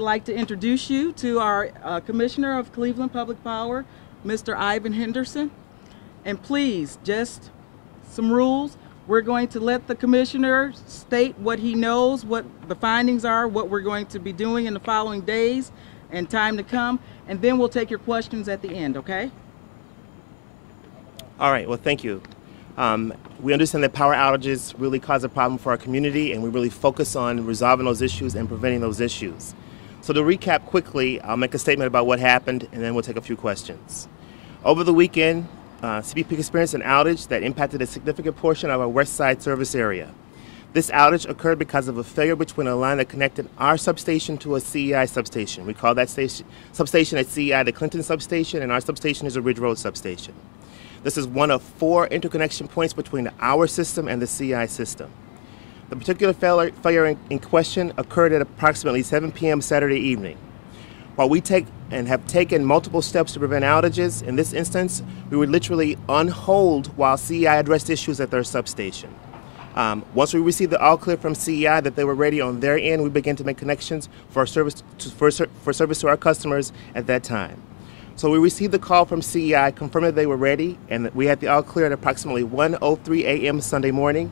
like to introduce you to our Commissioner of Cleveland Public Power, Mr. Ivan Henderson. And please, just some rules. We're going to let the Commissioner state what he knows, what the findings are, what we're going to be doing in the following days and time to come, and then we'll take your questions at the end, okay? All right, well, thank you. We understand that power outages really cause a problem for our community, and we really focus on resolving those issues and preventing those issues. So to recap quickly, I'll make a statement about what happened, and then we'll take a few questions. Over the weekend, CPP experienced an outage that impacted a significant portion of our west side service area. This outage occurred because of a failure between a line that connected our substation to a CEI substation. We call that substation at CEI the Clinton substation, and our substation is a Ridge Road substation. This is one of 4 interconnection points between our system and the CEI system. The particular failure in question occurred at approximately 7 p.m. Saturday evening. While we have taken multiple steps to prevent outages, in this instance, we were literally on hold while CEI addressed issues at their substation. Once we received the all clear from CEI that they were ready on their end, we began to make connections for service to our customers at that time. So we received the call from CEI confirming that they were ready, and that we had the all clear at approximately 1:03 a.m. Sunday morning.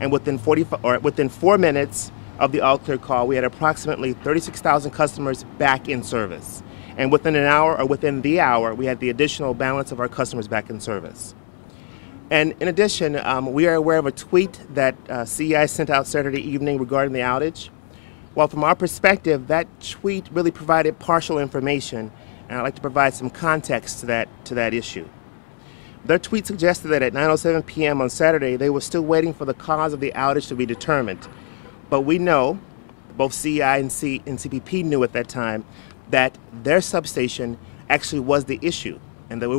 And within 4 minutes of the all clear call, we had approximately 36,000 customers back in service. And within an hour, or within the hour, we had the additional balance of our customers back in service. And in addition, we are aware of a tweet that CEI sent out Saturday evening regarding the outage. Well, from our perspective, that tweet really provided partial information, and I'd like to provide some context to that issue. Their tweet suggested that at 9:07 p.m. on Saturday, they were still waiting for the cause of the outage to be determined. But we know, both CEI and CPP knew at that time, that their substation actually was the issue, and that we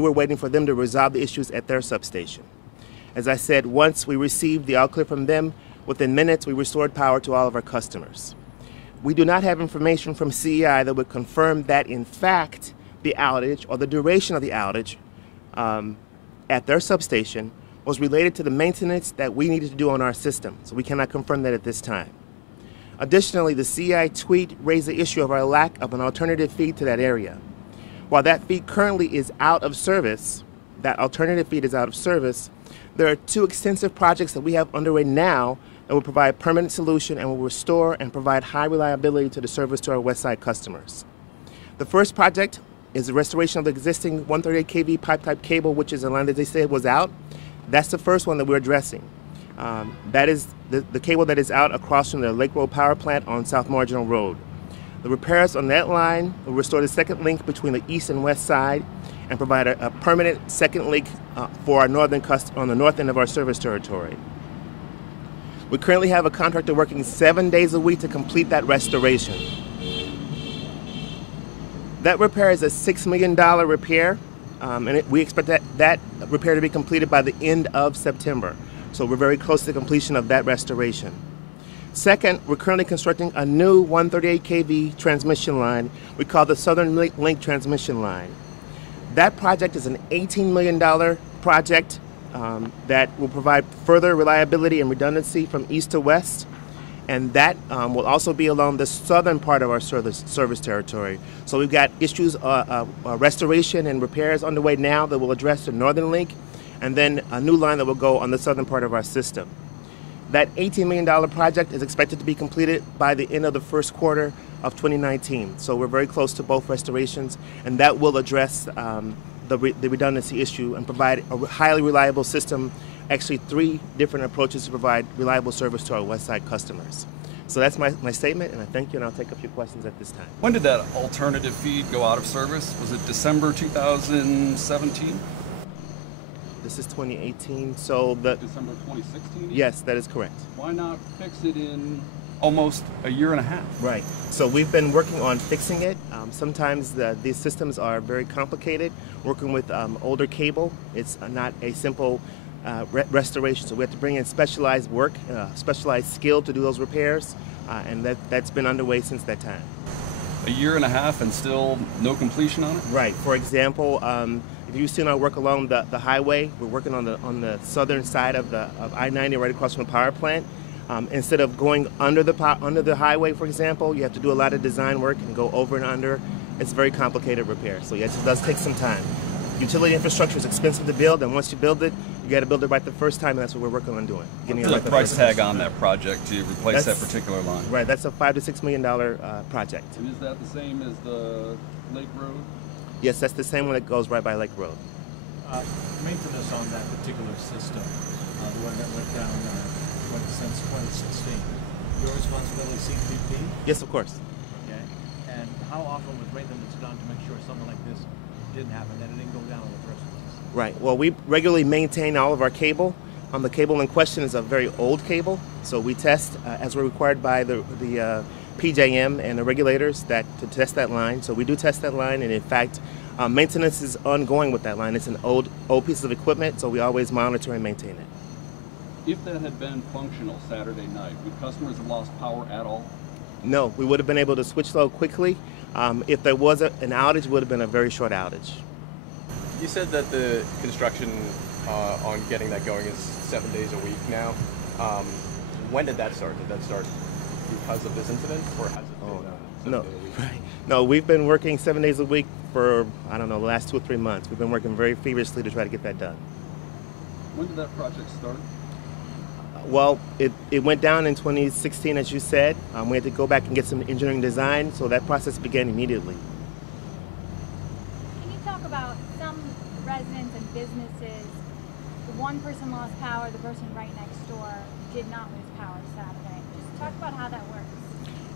were waiting for them to resolve the issues at their substation. As I said, once we received the all clear from them, within minutes we restored power to all of our customers. We do not have information from CEI that would confirm that, in fact, the outage or the duration of the outage at their substation was related to the maintenance that we needed to do on our system, so we cannot confirm that at this time. Additionally, the CEI tweet raised the issue of our lack of an alternative feed to that area. While that feed currently is out of service, that alternative feed is out of service, there are 2 extensive projects that we have underway now that will provide permanent solution and will restore and provide high reliability to the service to our west side customers. The first project is the restoration of the existing 138 kV pipe type cable, which is a line that they said was out. That's the first one that we're addressing. That is the cable that is out across from the Lake Road Power Plant on South Marginal Road. The repairs on that line will restore the second link between the east and west side and provide a permanent second link for our on the north end of our service territory. We currently have a contractor working 7 days a week to complete that restoration. That repair is a $6 million repair, and we expect that repair to be completed by the end of September. So we're very close to the completion of that restoration. Second, we're currently constructing a new 138 kV transmission line we call the Southern Link transmission line. That project is an $18 million project that will provide further reliability and redundancy from east to west, and that will also be along the southern part of our service territory. So we've got issues, restoration and repairs underway now that will address the northern link, and then a new line that will go on the southern part of our system. That $18 million project is expected to be completed by the end of the first quarter of 2019. So we're very close to both restorations, and that will address the redundancy issue and provide a highly reliable system, actually 3 different approaches to provide reliable service to our west side customers. So that's my statement, and I thank you, and I'll take a few questions at this time. When did that alternative feed go out of service? Was it December 2017? This is 2018, so the... December 2016? Yes, that is correct. Why not fix it in almost a year and a half? Right. So we've been working on fixing it. Sometimes these systems are very complicated. Working with older cable, it's not a simple restoration. So we have to bring in specialized work, specialized skill to do those repairs, and that's been underway since that time. A year and a half and still no completion on it? Right. For example, if you've seen our work along the highway, we're working on the southern side of I-90 right across from the power plant. Instead of going under the highway, for example, you have to do a lot of design work and go over and under. It's a very complicated repair, so yes, it does take some time. Utility infrastructure is expensive to build, and once you build it, you got to build it right the first time, and that's what we're working on doing. What's the price tag on that project to replace that particular line? Right, that's a $5 to $6 million project. And is that the same as the Lake Road? Yes, that's the same one that goes right by Lake Road. Maintenance on that particular system, the one that went down since 2016, your responsibility CPP? Yes, of course. Okay. And how often was maintenance done to make sure something like this didn't happen, that it didn't go down in the first place? Right. Well, we regularly maintain all of our cable. The cable in question is a very old cable, so we test as we're required by the PJM and the regulators to test that line. So we do test that line, and in fact, maintenance is ongoing with that line. It's an old piece of equipment, so we always monitor and maintain it. If that had been functional Saturday night, would customers have lost power at all? No, we would have been able to switch load quickly. If there was an outage, it would have been a very short outage. You said that the construction on getting that going is 7 days a week now. When did that start? Did that start because of this incident, or has it been 7 No, days a week? right. No, we've been working 7 days a week for, I don't know, the last 2 or 3 months. We've been working very feverishly to try to get that done. When did that project start? Well, it went down in 2016, as you said. We had to go back and get some engineering design, so that process began immediately. Can you talk about some residents and businesses? The one person lost power, the person right next door did not lose power Saturday. Just talk about how that works.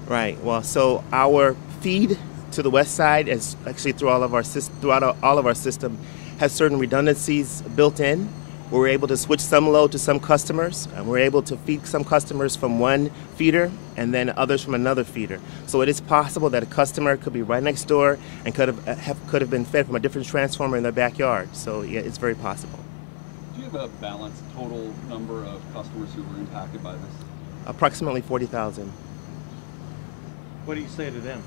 Right. Well, so our feed to the west side is actually throughout all of our system has certain redundancies built in. We're able to switch some load to some customers, and we're able to feed some customers from one feeder and then others from another feeder. So it is possible that a customer could be right next door and could have been fed from a different transformer in their backyard. So yeah, it's very possible. Do you have a balanced total number of customers who were impacted by this? Approximately 40,000. What do you say to them?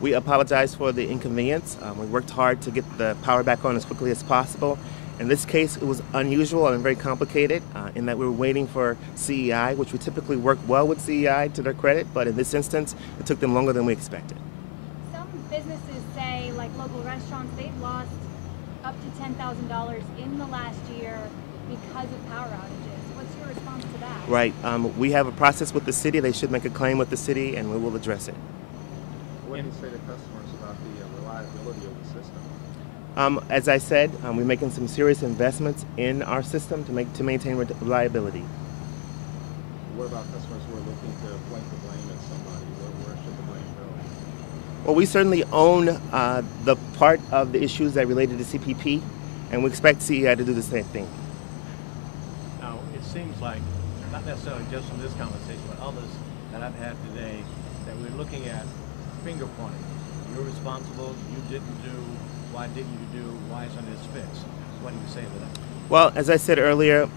We apologize for the inconvenience. We worked hard to get the power back on as quickly as possible. In this case, it was unusual and very complicated in that we were waiting for CEI, which we typically work well with CEI to their credit, but in this instance, it took them longer than we expected. Some businesses say, like local restaurants, they've lost up to $10,000 in the last year because of power outages. What's your response to that? Right. We have a process with the city. They should make a claim with the city, and we will address it. What do you say to customers about the reliability of the system? As I said, we're making some serious investments in our system to maintain reliability. What about customers who are looking to point the blame at somebody? Where should the blame go? Well, we certainly own the part of the issues that related to CPP, and we expect CEI to do the same thing. Now, it seems like, not necessarily just from this conversation, but others that I've had today, that we're looking at finger pointing. You're responsible, you didn't do, why didn't you do, why isn't this fixed? What do you say to that? Well, as I said earlier,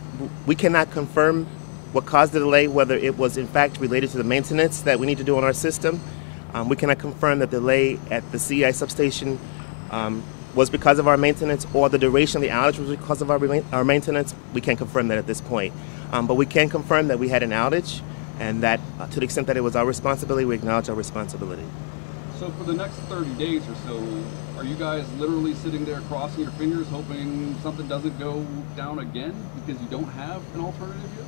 we cannot confirm what caused the delay, whether it was in fact related to the maintenance that we need to do on our system. We cannot confirm that the delay at the CEI substation was because of our maintenance, or the duration of the outage was because of our maintenance. We can't confirm that at this point. But we can confirm that we had an outage, and that to the extent that it was our responsibility, we acknowledge our responsibility. So for the next 30 days or so, are you guys literally sitting there crossing your fingers hoping something doesn't go down again because you don't have an alternative yet?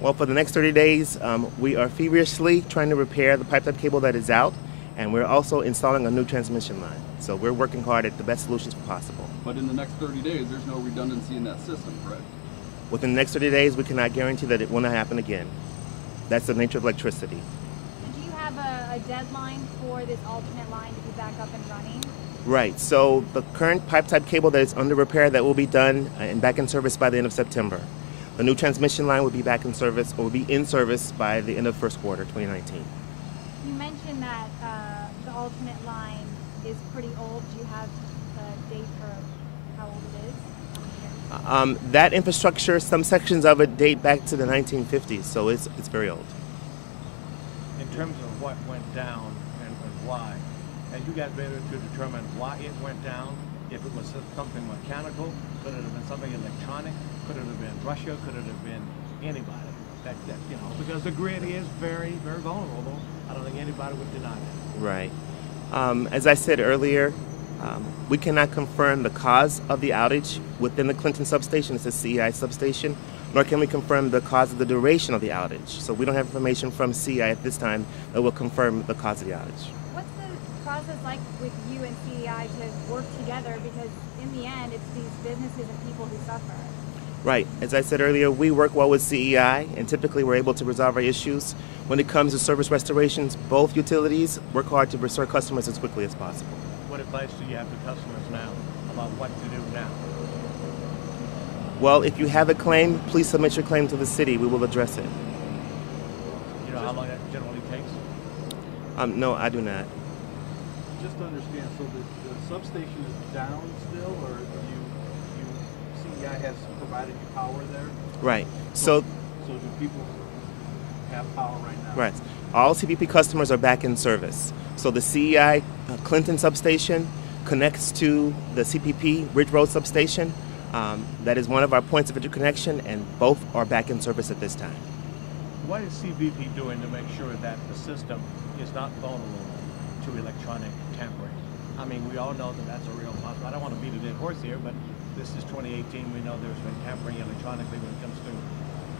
Well, for the next 30 days, we are feverishly trying to repair the pipe-type cable that is out, and we're also installing a new transmission line. So we're working hard at the best solutions possible. But in the next 30 days, there's no redundancy in that system, correct? Within the next 30 days, we cannot guarantee that it will not happen again. That's the nature of electricity. Do you have a deadline for this alternate line to be back up and running? Right. So the current pipe-type cable that is under repair, that will be done and back in service by the end of September. The new transmission line will be back in service, or will be in service by the end of first quarter 2019. You mentioned that the alternate line is pretty old. Do you have a date for how old it is? How many years? That infrastructure, some sections of it date back to the 1950s, so it's very old. In terms of what went down and why, and you got better to determine why it went down, if it was something mechanical, could it have been something electronic, could it have been Russia, could it have been anybody? you know, because the grid is very, very vulnerable. I don't think anybody would deny that. Right. As I said earlier, we cannot confirm the cause of the outage within the Clinton substation. It's a CEI substation, nor can we confirm the cause of the duration of the outage. So we don't have information from CEI at this time that will confirm the cause of the outage. What's the process like with you and CEI to work together? Because in the end, it's these businesses and people who suffer. Right. As I said earlier, we work well with CEI, and typically we're able to resolve our issues. When it comes to service restorations, both utilities work hard to restore customers as quickly as possible. What advice do you have to customers now about what to do now? Well, if you have a claim, please submit your claim to the city. We will address it. You know how long that generally takes? No, I do not. Just to understand, so the substation is down still, or CEI has provided you power there? Right. So do people have power right now? Right. All CPP customers are back in service. So the CEI Clinton substation connects to the CPP Ridge Road substation. That is one of our points of interconnection, and both are back in service at this time. What is CBP doing to make sure that the system is not vulnerable to electronic tampering? I mean, we all know that that's a real possibility. I don't want to beat a dead horse here, but this is 2018. We know there's been tampering electronically when it comes to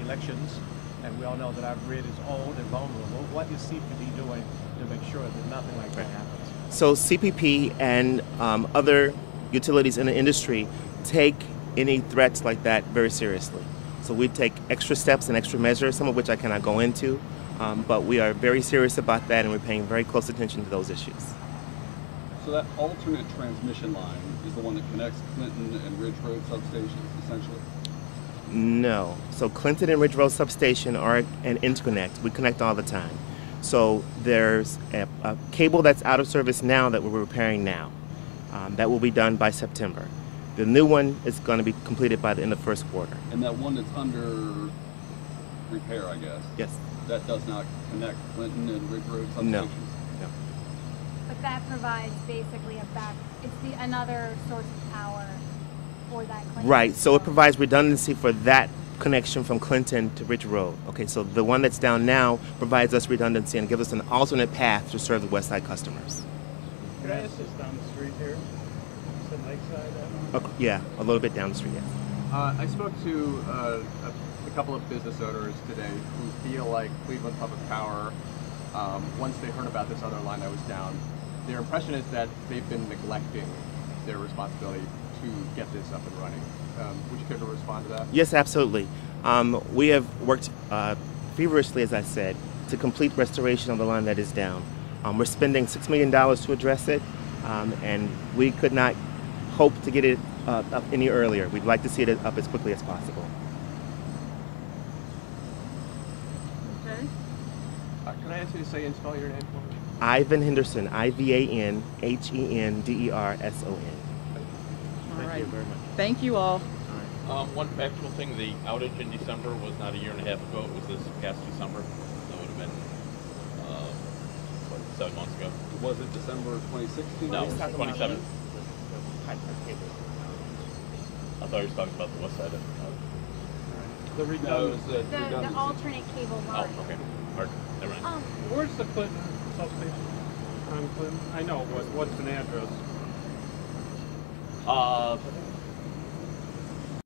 elections, and we all know that our grid is old and vulnerable. What is CPP doing to make sure that nothing like that happens? So CPP and other utilities in the industry take any threats like that very seriously. So we take extra steps and extra measures, some of which I cannot go into, but we are very serious about that, and we're paying very close attention to those issues. So that alternate transmission line is the one that connects Clinton and Ridge Road substations, essentially? No. So Clinton and Ridge Road substation are an interconnect. We connect all the time. So there's a cable that's out of service now that we're repairing now. That will be done by September. The new one is going to be completed by the end of first quarter. And that one that's under repair, I guess? Yes. That does not connect Clinton and Ridge Road substations? No. But that provides basically another source of power for that Clinton. Right, so it provides redundancy for that connection from Clinton to Ridge Road. Okay, so the one that's down now provides us redundancy and gives us an alternate path to serve the West Side customers. Can I ask this down the street here? Is the lakeside? Yeah, a little bit down the street, yes. I spoke to a couple of business owners today who feel like Cleveland Public Power, once they heard about this other line that was down, their impression is that they've been neglecting their responsibility to get this up and running. Would you care to respond to that? Yes, absolutely. We have worked feverishly, as I said, to complete restoration of the line that is down. We're spending $6 million to address it, and we could not hope to get it up any earlier. We'd like to see it up as quickly as possible. Okay. Can I ask you to say and spell your name for me? Ivan Henderson, IVANHENDERSON. All right. Thank you very much. Thank you all. One factual thing, the outage in December was not a year and a half ago, it was this past December. That would have been, 7 months ago. Was it December 2016? No, 27. I thought you were talking about the west side of The No, it redundant. was the The alternate cable Oh, line. okay. Pardon. Never mind. Where's the Clinton substation? On Clinton? I know, what's an address?